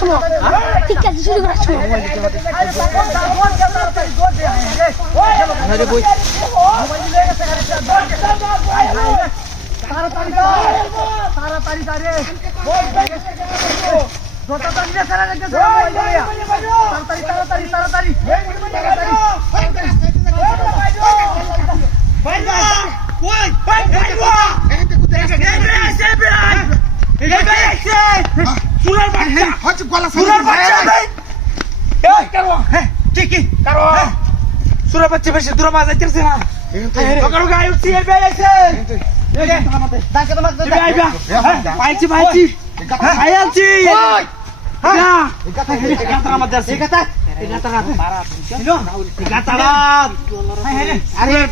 সময় ঠিক আছে শুরু করার সময় আরে বই তাড়াতাড়ি তারে তাড়াতাড়ি তাড়াতাড়ি সুরা বাচ্চা বেশি দূর মাছ যাইতেছে না গায়ে উঠছি পাইছি পাইছি আইছি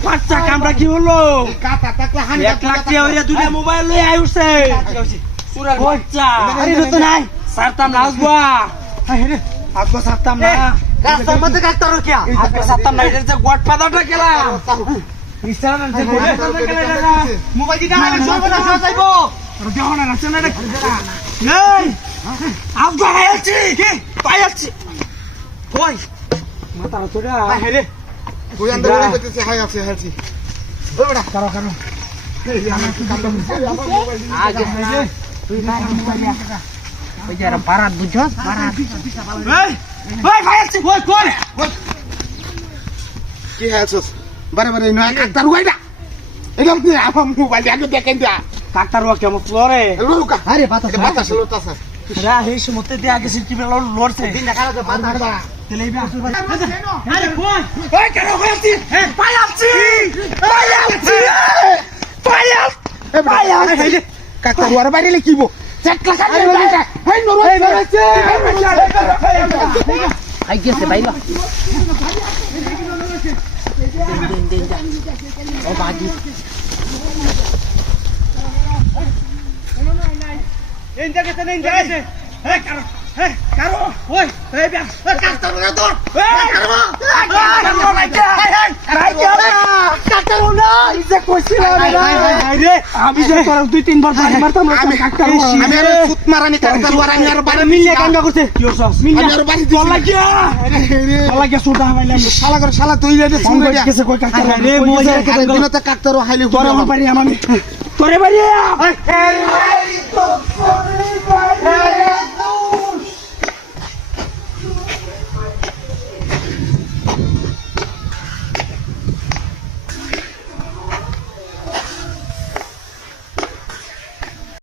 বাচ্চা কামড়া কি হলো 1 লাখ টাকা দুটা মোবাইল লই আই উঠছে বাচ্চা নাই সারতাম না আসবা আসবা সারতাম না রাস্তার মধ্যে কাটতার কি আসবা সারতাম না এটা যে গট পাদাটা গেলা ইস্তারা না মোবাইল দিটা আগে সর্বনাশ হয়ে যাইবো দেখো না রাস্তা না এই আসবা আইছি কি পাইছি কই মাথা তোরা হেরে তুই আন্দা বলে কইতেছিস হাই আছে হাইছি ওই বড়া কারো কারো আমার কি কাম আগে তুই না ওই যারা বারাত বুঝছস বারাত এই ওই ভাই আছে কই কই কি হাইছস বারে বারে নয় ডাক্তার হইডা এটা আপনি আমার মোবাইল আগে দেখেন দা ডাক্তার ওয়া কেমন ফ্লোরে লুকা আরে বাতাস লুটাছে রা হেই সমতে দে আগে সিটি বেলা লড়ছে দিন দেখা যাবে বান ধরবা তেলেইবা আরে কই ওই কেন হইছি পাইছি কাকা ওর বাইরে লিখিব চেকলা কাটে হেই নরো আই গেছে বাইলা ও বাজি এই জায়গাতে নেই জায়গাতে এই কারো ওই এই ব্যাগ কাটতে না তো এই কারো আমি যে তোর 2-3 বার মারতাম আমি কাটতাম আমি আর ফুট মারানি কাটতাম আর আমি আর বাইরে মিলে কান্ডা করতে মিলে আর বাড়ি চল লাগিয়া চল লাগিয়া সুটা হইলাম শালা করে শালা তুই রে ফোন করে গেছে কই কাটতে রে দিনতে কাটতারও হাইলে তোর আমার বাড়ি আমানি তোরে বাড়ি